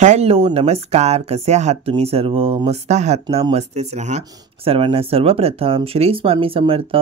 Hello, नमस्कार. कसे आहात तुम्ही सर्व? मस्त आहात ना? मस्तच राहा. सर्वांना सर्वप्रथम श्री स्वामी समर्थ.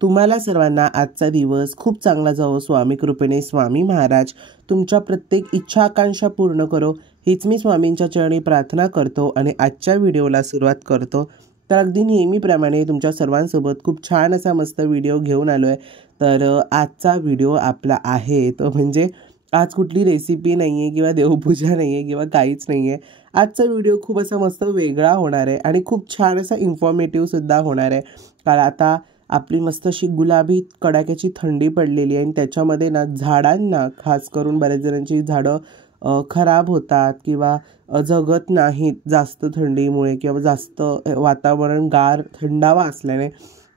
तुम्हाला सर्वांना आजचा दिवस खूप चांगला जावो. स्वामी कृपेने स्वामी महाराज तुमच्या प्रत्येक इच्छा आकांक्षा पूर्ण करो, हीच मी स्वामींच्या चरणी प्रार्थना करतो आणि आजच्या व्हिडिओला सुरुवात करतो. तर अगदी नेहमीप्रमाणे तुमच्या सर्वांसोबत खूप छान असा मस्त व्हिडिओ घेऊन आलो आहे. तर आजचा व्हिडिओ आपला आहे तो म्हणजे आज कुठली रेसिपी नाही आहे किंवा देवपूजा नाही आहे किंवा काहीच नाही आहे. आजचा व्हिडिओ खूप असा मस्त वेगळा होणार आहे आणि खूप छान असा इन्फॉर्मेटिव्हसुद्धा होणार आहे. कारण आता आपली मस्त अशी गुलाबी कडाक्याची थंडी पडलेली आहे आणि त्याच्यामध्ये ना झाडांना खास करून बऱ्याच जणांची झाडं खराब होतात किंवा जगत नाहीत जास्त थंडीमुळे किंवा जास्त वातावरण गार थंडावा असल्याने.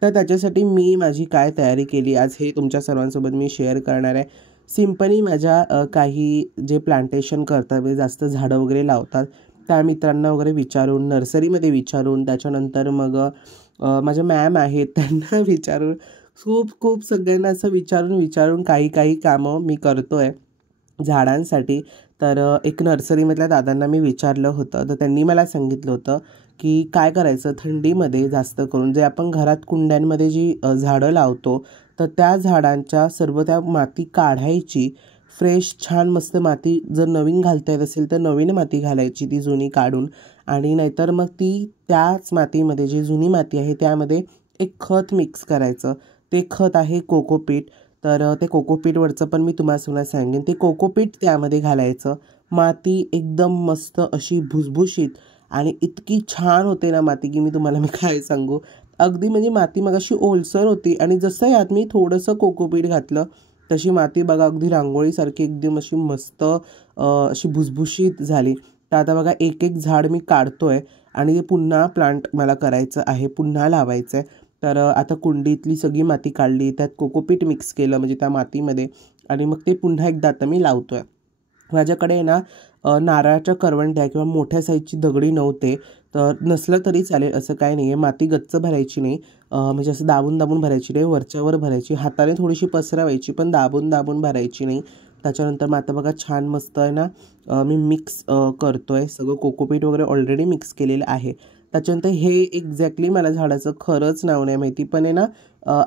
तर त्याच्यासाठी मी माझी काय तयारी केली आज हे तुमच्या सर्वांसोबत मी शेअर करणार आहे. सिम्पली माझ्या काही जे प्लांटेशन करतात म्हणजे जास्त झाडं वगैरे लावतात त्या मित्रांना वगैरे विचारून, नर्सरीमध्ये विचारून, त्याच्यानंतर मग माझ्या मॅम आहेत त्यांना विचारून, खूप खूप सगळ्यांना असं विचारून काही काही कामं मी करतो आहे झाडांसाठी. तर एक नर्सरीमधल्या दादांना मी विचारलं होतं, तर त्यांनी मला सांगितलं होतं की काय करायचं थंडीमध्ये जास्त करून जे आपण घरात कुंड्यांमध्ये जी झाडं लावतो तर त्या झाडांच्या सर्व त्या माती काढायची, फ्रेश छान मस्त माती जर नवीन घालता येत असेल तर नवीन माती घालायची ती जुनी काढून, आणि नाहीतर मग ती त्याच मातीमध्ये जी जुनी माती आहे त्यामध्ये एक खत मिक्स करायचं. ते खत आहे कोकोपीट. तर ते कोकोपीटवरचं पण मी तुम्हाला सांगेन. ते कोकोपीट त्यामध्ये घालायचं. माती एकदम मस्त अशी भुसभुशीत आणि इतकी छान होते ना माती की मी काय सांगू. अगदी म्हणजे माती मग अशी ओलसर होती आणि जसं यात मी थोडंसं कोकोपीट घातलं तशी माती बघा अगदी रांगोळीसारखी एकदम अशी मस्त अशी भुसभुशीत झाली. तर आता बघा एक एक झाड मी काढतोय आणि ते पुन्हा प्लांट मला करायचं आहे, पुन्हा लावायचं आहे. तर आता कुंडीतली सगळी माती काढली, त्यात कोकोपीट मिक्स केलं म्हणजे त्या मातीमध्ये, आणि मग ते पुन्हा एकदा आता मी लावतोय. माझ्याकडे ना नारळाच्या करवंट्या किंवा मोठ्या साईजची दगडी नव्हते, तर नसलं तरी चालेल असं काय नाही आहे. माती गच्च भरायची नाही, म्हणजे असं दाबून दाबून भरायची नाही, वरच्यावर भरायची, हाताने थोडीशी पसरवायची पण दाबून दाबून भरायची नाही. त्याच्यानंतर मग आता बघा छान मस्त आहे ना मी मिक्स करतो आहे सगळं. कोकोपीट वगैरे ऑलरेडी मिक्स केलेलं आहे. त्याच्यानंतर हे एक्झॅक्टली मला झाडाचं खरंच नाव नाही माहिती, पण आहे ना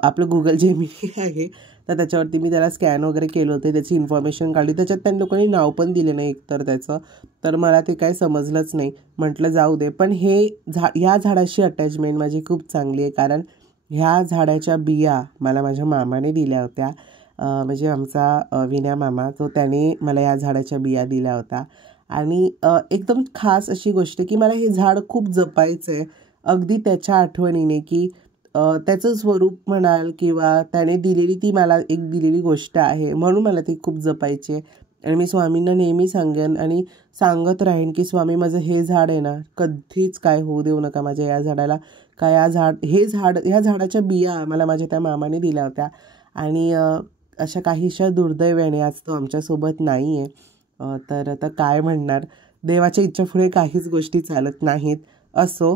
आपलं गुगल जेमिनी आहे तर त्याच्यावरती मी त्याला स्कॅन वगैरे केलं होतं, त्याची इन्फॉर्मेशन काढली. त्याच्यात त्यांनी लोकांनी नाव पण दिले नाही एकतर त्याचं. तर मला ते काय समजलंच नाही. म्हटलं जाऊ दे. पण हे ह्या झाडाशी अटॅचमेंट माझी खूप चांगली आहे, कारण ह्या झाडाच्या बिया मला माझ्या मामाने दिल्या होत्या. म्हणजे आमचा विन्या मामा, तो त्याने मला या झाडाच्या बिया दिल्या होत्या. आणि एकदम खास अशी गोष्ट की मला हे झाड खूप जपायचं आहे, अगदी त्याच्या आठवणीने की त्याचं स्वरूप म्हणाल किंवा त्याने दिलेली ती मला एक दिलेली गोष्ट आहे म्हणून मला ती खूप जपायची आहे. आणि मी स्वामींना नेहमी सांगेन आणि सांगत राहीन की स्वामी माझं हे झाड आहे ना कधीच काय होऊ देऊ नका माझ्या या झाडाला. काय ह्या झाडाच्या बिया मला माझ्या त्या मामाने दिल्या होत्या आणि अशा काहीशा दुर्दैवाने आज तो आमच्यासोबत नाही आहे. तर आता काय म्हणणार, देवाच्या इच्छेपुढे काहीच गोष्टी चालत नाहीत. असो,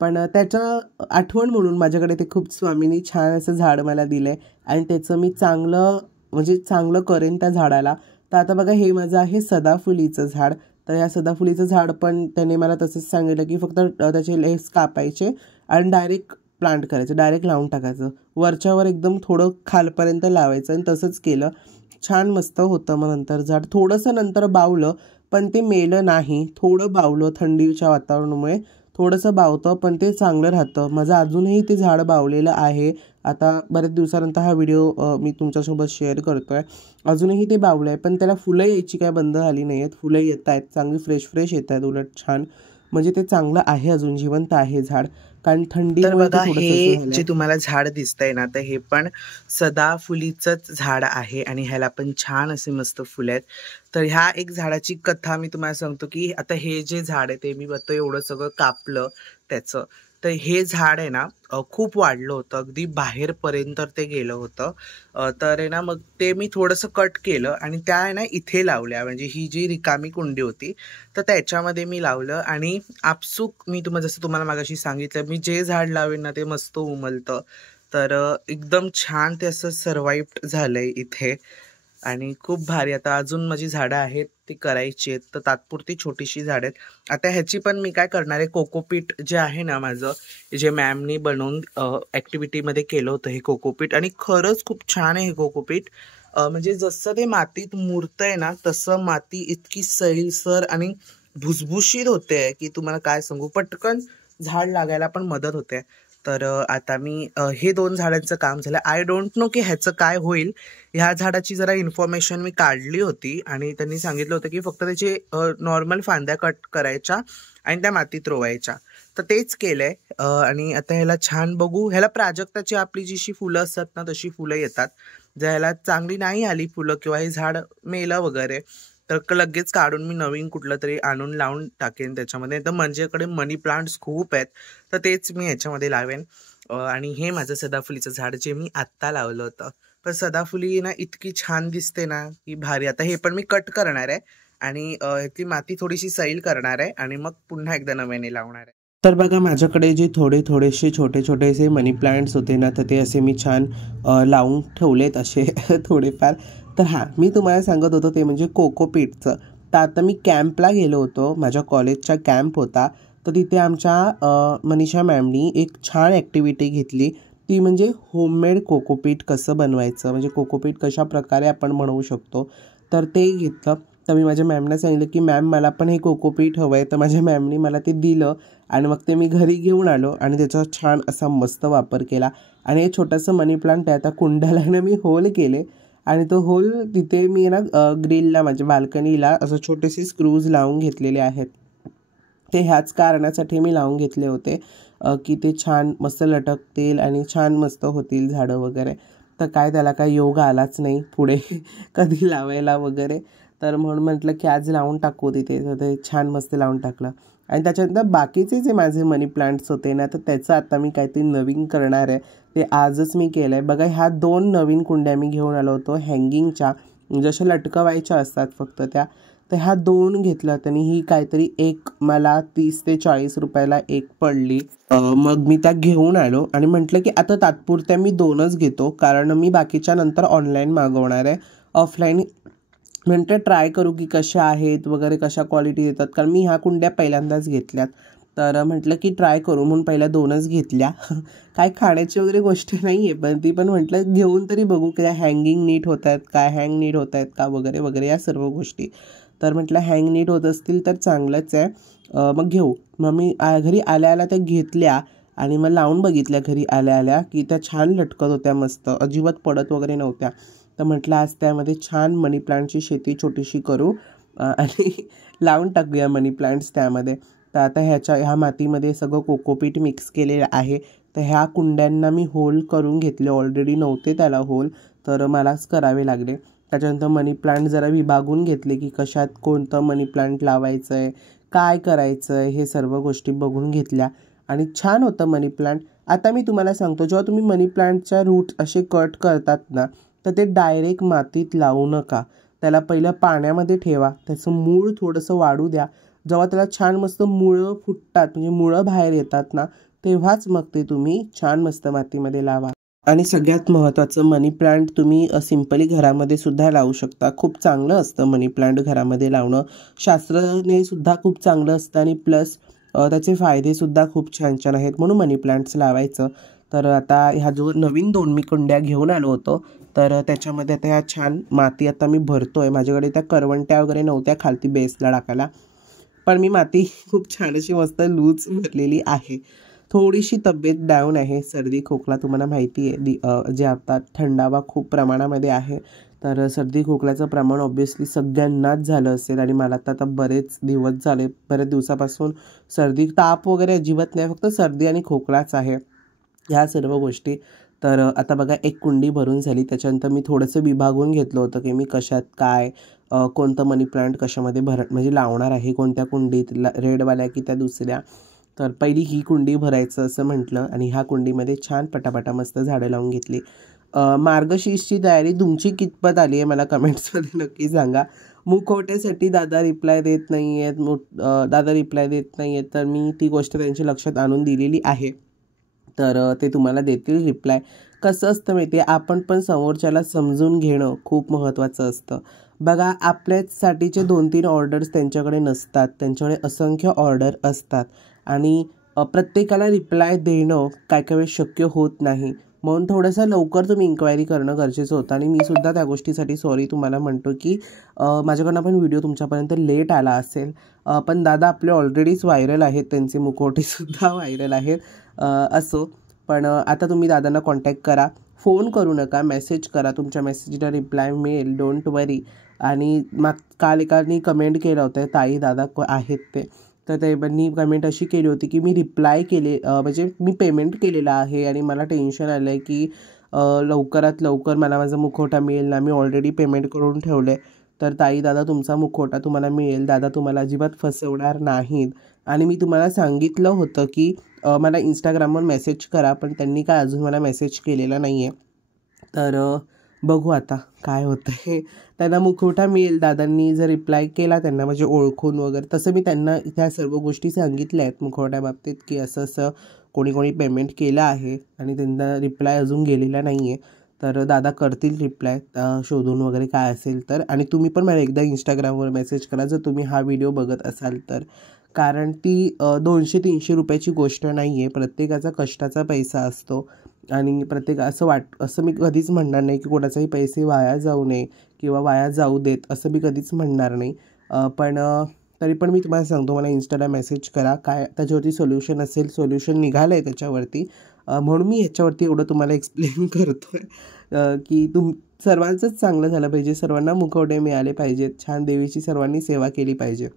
पण त्याचं आठवण म्हणून माझ्याकडे ते खूप स्वामींनी छान असं झाड मला दिलं आहे आणि त्याचं मी चांगलं करेन त्या झाडाला. तर आता बघा हे माझं आहे सदाफुलीचं झाड. तर या सदाफुलीचं झाड पण त्याने मला तसंच सांगितलं की फक्त त्याचे लेस कापायचे आणि डायरेक्ट प्लांट करायचं, डायरेक्ट लावून टाकायचं, वरच्यावर एकदम थोडं खालपर्यंत लावायचं. आणि तसंच केलं, छान मस्त होतं. मग नंतर झाड थोडंसं नंतर बावलं पण ते मेलं नाही. थोडं बावलं थंडीच्या वातावरणामुळे, थोडंसं बावतं पण ते चांगलं राहतं. माझं अजूनही ते झाड बावलेलं आहे. आता बऱ्याच दिवसानंतर हा व्हिडिओ मी तुमच्यासोबत शेअर करतो आहे. अजूनही ते बावलं आहे पण त्याला फुलं यायची काय बंद झाली नाही आहेत. फुलं येत आहेत, चांगली फ्रेश फ्रेश येत आहेत उलट छान. म्हणजे ते चांगलं आहे, अजून जिवंत आहे झाड. कारण तर थंडीमुळे बघा थोडंसं हे असं जे झालं. तुम्हाला झाड दिसतंय ना, तर हे पण सदाफुलीचंच झाड आहे आणि ह्याला पण छान असे मस्त फुलं आहेत. तर ह्या एक झाडाची कथा मी तुम्हाला सांगतो की आता हे जे झाड आहे ते मी बघतो एवढं सगळं कापलं त्याचं. तर हे झाड आहे ना खूप वाढलं होतं, अगदी बाहेरपर्यंत ते गेलं होतं. तर आहे ना मग ते मी थोडंसं कट केलं आणि त्या आहे ना इथे लावल्या, म्हणजे ही जी रिकामी कुंडी होती तर त्याच्यामध्ये मी लावलं. आणि आपसूक मी जसं तुम्हाला मागाशी सांगितलं, मी जे झाड लावेन ना ते मस्त उमलतं. तर एकदम छान ते असं सर्वाइव्ड झालंय इथे. आणि खूप भारी. आता अजून माझी झाडं आहेत ती करायची आहेत, तर तात्पुरती छोटीशी झाडं आहेत. आता ह्याची पण मी काय करणार आहे, कोकोपीट जे आहे ना माझं, जे मॅमनी बनवून ॲक्टिव्हिटीमध्ये केलं होतं हे कोकोपीट, आणि खरंच खूप छान आहे हे कोकोपीट. म्हणजे जसं ते मातीत मुरतंय ना तसं माती इतकी सैलसर आणि भुसभुशीत होते की तुम्हाला काय सांगू, पटकन झाड लागायला पण मदत होते. तर आता मी हे 2 झाडांचं काम झालं. आय डोंट नो की ह्याचं काय होईल. ह्या झाडाची जरा इन्फॉर्मेशन मी काढली होती आणि त्यांनी सांगितलं होतं की फक्त त्याचे नॉर्मल फांद्या कट करायच्या आणि त्या मातीत रोवायच्या. तर तेच केलंय. आणि आता ह्याला छान बघू, ह्याला प्राजक्ताची आपली जशी फुलं असतात ना तशी फुलं येतात. जर ह्याला चांगली नाही आली फुलं किंवा हे झाड मेलं वगैरे, तर लगेच काढून मी नवीन कुठलं तरी आणून लावून टाकेन त्याच्यामध्ये. तर माझ्याकडे मनी प्लांट्स खूप आहेत, तर तेच मी ह्याच्यामध्ये लावेन. आणि हे माझं सदाफुलीचं झाड जे मी आत्ता लावलं होतं. पण सदाफुली ना इतकी छान दिसते ना की भारी. आता हे पण मी कट करणार आहे आणि ह्यातली माती थोडीशी सैल करणार आहे आणि मग पुन्हा एकदा नव्याने लावणार आहे. तर बघा माझ्याकडे जे थोडेसे छोटेसे मनी प्लांट्स होते ना, तर ते असे मी छान लावून ठेवलेत असे थोडेफार. तर हां, मी तुम्हाला सांगत होतो ते म्हणजे कोकोपीटचं. तर आता मी कॅम्पला गेलो होतो, माझ्या कॉलेजचा कॅम्प होता. तर तिथे आमच्या मनीषा मॅमनी एक छान ॲक्टिव्हिटी घेतली. ती म्हणजे होममेड कोकोपीट कसं बनवायचं, म्हणजे कोकोपीट कशाप्रकारे आपण बनवू शकतो, तर ते घेतलं. तर मी माझ्या मॅमना सांगितलं की मॅम मला पण हे कोकोपीट हवं आहे. तर माझ्या मॅमनी मला ते दिलं आणि मग ते मी घरी घेऊन आलो आणि त्याचा छान असा मस्त वापर केला. आणि हे छोटंसं मनी प्लांट आहे, आता कुंडाला ना मी होल केले आणि तो होल तिथे मी ना ग्रिलला माझ्या बाल्कनीला असं छोटेसे स्क्रूज लावून घेतलेले आहेत. ते ह्याच कारणासाठी मी लावून घेतले होते की ते छान मस्त लटकतील आणि छान मस्त होतील झाडं वगैरे. तर काय त्याला काय योग आलाच नाही पुढे कधी लावायला वगैरे. तर म्हणून म्हटलं की आज लावून टाकू तिथे, तर ते छान मस्त लावून टाकलं. आणि त्याच्यानंतर बाकीचे जे माझे मनी प्लांट्स होते ना, तर त्याचं आता मी काहीतरी नवीन करणार आहे. ते आजच मी केलं आहे. बघा ह्या 2 नवीन कुंड्या मी घेऊन आलो होतो हँगिंगच्या, जशा लटकवायच्या असतात फक्त त्या. तर ह्या 2 घेतल्यात आणि ही काहीतरी एक मला 30 ते 40 रुपयाला एक पडली. मग मी त्या घेऊन आलो आणि म्हटलं की आता तात्पुरत्या मी 2च घेतो, कारण मी बाकीच्या नंतर ऑनलाईन मागवणार आहे. ऑफलाईन म्हणते ट्राय करू की कशा आहेत वगैरे, कशा क्वालिटी देतात, कारण मी ह्या कुंड्या पहिल्यांदाच घेतल्यात. तर म्हटलं की ट्राय करू म्हणून पहिल्या 2च घेतल्या. काय खाण्याची वगैरे गोष्ट नाही आहे, पण ती पण म्हटलं घेऊन तरी बघू की हँगिंग नीट होत आहेत, काय हँग नीट होत आहेत का वगैरे वगैरे या सर्व गोष्टी. तर म्हटलं हँग नीट होत असतील तर चांगलंच आहे, मग घेऊ. मग मी घरी आल्या आल्या त्या घेतल्या आणि मग लावून बघितल्या घरी आल्या आल्या की त्या छान लटकत होत्या मस्त, अजिबात पडत वगैरे नव्हत्या. तर म्हटलं आज त्यामध्ये छान मनी प्लांटची शेती छोटीशी करू आणि लावून टाकूया मनी प्लांट्स त्यामध्ये. तर आता ह्या मातीमध्ये सगळं कोकोपीट मिक्स केलेलं आहे. तर ह्या कुंड्यांना मी होल करून घेतले, ऑलरेडी नव्हते त्याला होल, तर मलाच करावे लागले. त्याच्यानंतर मनी प्लांट जरा विभागून घेतले की कशात कोणतं मनी प्लांट लावायचं आहे, काय करायचं आहे, हे सर्व गोष्टी बघून घेतल्या आणि छान होतं मनी प्लांट. आता मी तुम्हाला सांगतो, जेव्हा तुम्ही मनी प्लांटच्या रूट असे कट करतात ना, तर ते डायरेक्ट मातीत लावू नका. त्याला पहिलं पाण्यामध्ये ठेवा, त्याचं मूळ थोडंसं वाढू द्या. जेव्हा त्याला छान मस्त मुळं फुटतात, म्हणजे मुळं बाहेर येतात ना, तेव्हाच मग ते तुम्ही छान मस्त मातीमध्ये लावा. आणि सगळ्यात महत्त्वाचं, मनी प्लांट तुम्ही सिम्पली घरामध्ये सुद्धा लावू शकता. खूप चांगलं असतं मनी प्लांट घरामध्ये लावणं, शास्त्राने सुद्धा खूप चांगलं असतं आणि प्लस त्याचे फायदेसुद्धा खूप छान छान आहेत, म्हणून मनी प्लांट्स लावायचं. तर आता ह्या जो नवीन 2 मी कुंड्या घेऊन आलो होतो, तर त्याच्यामध्ये आता ह्या छान माती आता मी भरतो आहे. माझ्याकडे त्या करवंट्या वगैरे नव्हत्या खालती बेसला टाकायला, पण मी माती खूप छान अशी मस्त लूज भरलेली आहे. थोडीशी तब्येत डाऊन आहे, सर्दी खोकला तुम्हाला माहिती आहे, जे आता थंडावा खूप प्रमाणामध्ये आहे. तर सर्दी खोकल्याचं प्रमाण ऑब्व्हियसली सगळ्यांनाच झालं असेल आणि मला तर आता बरेच दिवस झाले, बरेच दिवसापासून सर्दी, ताप वगैरे अजिबात नाही, फक्त सर्दी आणि खोकलाच आहे, ह्या सर्व गोष्टी. तर आता बघा एक कुंडी भरून झाली. त्याच्यानंतर मी थोडंसं विभागून घेतलं होतं की मी कशात काय कोणतं मनी प्लांट कशामध्ये म्हणजे लावणार आहे, कोणत्या कुंडीत, रेडवाल्या की त्या दुसऱ्या. तर पहिली ही कुंडी भरायचं असं म्हटलं आणि ह्या कुंडीमध्ये छान पटापटा मस्त झाडं लावून घेतली. मार्गशीर्षची तयारी तुमची कितपत आली आहे मला कमेंट्समध्ये नक्की सांगा. मुखवट्यासाठी दादा रिप्लाय देत नाही आहेत, दादा रिप्लाय देत नाही आहेत, तर मी ती गोष्ट त्यांच्या लक्षात आणून दिलेली आहे. तर ते तुम्हाला देतील रिप्लाय. कसं असतं माहिती आहे, आपण पण समोरच्याला समजून घेणं खूप महत्त्वाचं असतं. बघा, आपल्यासाठीचे 2-3 ऑर्डर्स त्यांच्याकडे नसतात, त्यांच्याकडे असंख्य ऑर्डर असतात आणि प्रत्येकाला रिप्लाय देणं काही काही वेळेस शक्य होत नाही. म्हणून थोडंसं लवकर तुम्ही इन्क्वायरी करणं गरजेचं होतं आणि मी सुद्धा त्या गोष्टीसाठी सॉरी तुम्हाला म्हणतो की माझ्याकडनं पण व्हिडिओ तुमच्यापर्यंत लेट आला असेल. पण दादा आपले ऑलरेडीच व्हायरल आहेत, त्यांचे मुखवटेसुद्धा व्हायरल आहेत. असो, पण आता तुम्ही दादांना कॉन्टॅक्ट करा, फोन करू नका, मेसेज करा, तुमच्या मेसेजला रिप्लाय मिळेल, डोंट वरी. आणि काल एकाने कमेंट केलं होतं, ताई दादा आहेत ते, तर त्यांनी कमेंट अशी केली होती की मी रिप्लाय केले, म्हणजे मी पेमेंट केलेलं आहे आणि मला टेन्शन आलं आहे की लवकरात लवकर मला माझा मुखवटा मिळेल ना, मी ऑलरेडी पेमेंट करून ठेवलं आहे. तर ताई दादा तुमचा मुखवटा तुम्हाला मिळेल, दादा तुम्हाला अजिबात फसवणार नाहीत. आणि मी तुम्हाला सांगितलं होतं की मला इंस्टाग्रामवर मेसेज करा, पण त्यांनी काय अजून मला मेसेज केलेला नाही आहे. तर बघू आता काय होतं आहे. त्यांना मुखवटा मिळेल, दादांनी जर रिप्लाय केला त्यांना म्हणजे ओळखून वगैरे, तसं मी त्यांना त्या सर्व गोष्टी सांगितल्या आहेत मुखवट्याबाबतीत की असं असं कोणी कोणी पेमेंट केलं आहे आणि त्यांना रिप्लाय अजून गेलेला नाही आहे. तर दादा करतील रिप्लाय शोधून वगैरे काय असेल तर. आणि तुम्ही पण मला एकदा इंस्टाग्रामवर मेसेज करा जर तुम्ही हा व्हिडिओ बघत असाल तर. कारण ती 200-300 रुपयाची गोष्ट नाही आहे, प्रत्येकाचा कष्टाचा पैसा असतो आणि असं मी कधीच म्हणणार नाही की कोणाचाही पैसे वाया जाऊ नये किंवा वाया जाऊ देत, असं मी कधीच म्हणणार नाही. पण तरी पण मी तुम्हाला सांगतो, मला इंस्टाला मेसेज करा, काय त्याच्यावरती सोल्युशन असेल, सोल्युशन निघालं आहे त्याच्यावरती. म्हणून मी ह्याच्यावरती एवढं तुम्हाला एक्सप्लेन करतो आहे की सर्वांचंच चांगलं झालं पाहिजे, सर्वांना मुखवटे मिळाले पाहिजेत, छान देवीची सर्वांनी सेवा केली पाहिजे.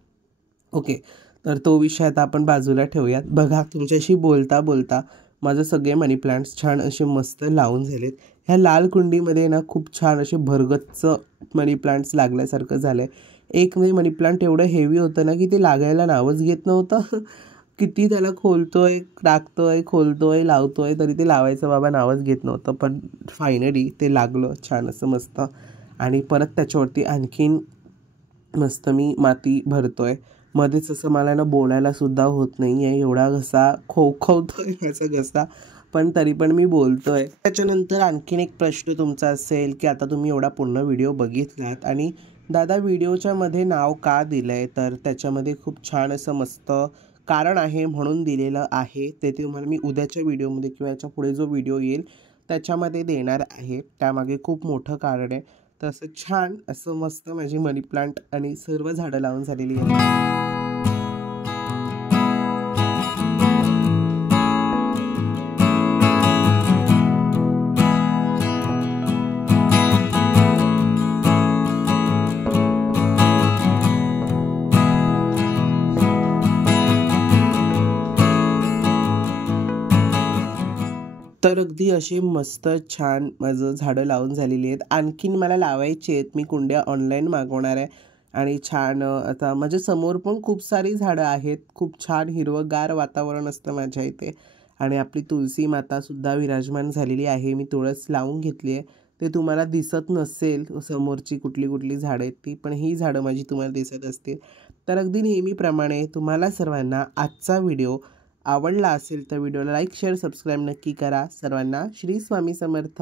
ओके, तर तो विषय आता आपण बाजूला ठेवूयात. बघा, तुमच्याशी बोलता बोलता माझं सगळे मनी प्लांट्स छान असे मस्त लावून झालेत. ह्या लाल कुंडीमध्ये ना खूप छान असे भरगच्च मनी प्लांट्स लागल्यासारखं झालं आहे. एक म्हणजे मनी प्लांट एवढं हेवी होतं ना की ते लागायला नावच घेत नव्हतं. किती त्याला खोलतोय, टाकतोय, खोलतोय, लावतोय, तरी ते लावायचं बाबा नावच घेत नव्हतं. पण फायनली ते लागलं छान असं मस्त. आणि परत त्याच्यावरती आणखीन मस्त मी माती भरतोय. मध्येच असं मला ना बोलायला सुद्धा होत नाही आहे, एवढा घसा खवखवतोय माझा घसा, पण तरी पण मी बोलतोय. त्याच्यानंतर आणखीन एक प्रश्न तुमचा असेल की आता तुम्ही एवढा पूर्ण व्हिडिओ बघितलात आणि दादा व्हिडिओच्या मध्ये नाव का दिलं आहे, तर त्याच्यामध्ये खूप छान असं मस्त कारण आहे म्हणून दिलेलं आहे. ते तुम्हाला मी उद्याच्या व्हिडिओमध्ये किंवा याच्या पुढे जो व्हिडिओ येईल त्याच्यामध्ये देणार आहे. त्यामागे खूप मोठं कारण आहे. तर असं छान असं मस्त माझी मनी प्लांट आणि सर्व झाडं लावून झालेली आहेत. तर अगदी अशी मस्त छान माझं झाडं लावून झालेली आहेत. आणखीन मला लावायची आहेत, मी कुंड्या ऑनलाईन मागवणार आहे. आणि छान आता माझ्या समोर पण खूप सारी झाडं आहेत, खूप छान हिरवंगार वातावरण असतं माझ्या इथे. आणि आपली तुळशी मातासुद्धा विराजमान झालेली आहे, मी तुळस लावून घेतली आहे. ते तुम्हाला दिसत नसेल समोरची कुठली कुठली झाडं आहेत ती, पण ही झाडं माझी तुम्हाला दिसत असतील. तर अगदी नेहमीप्रमाणे तुम्हाला सर्वांना आजचा व्हिडिओ आवडला असेल तर व्हिडिओला लाईक, शेअर, सबस्क्राईब नक्की करा. सर्वांना श्री स्वामी समर्थ.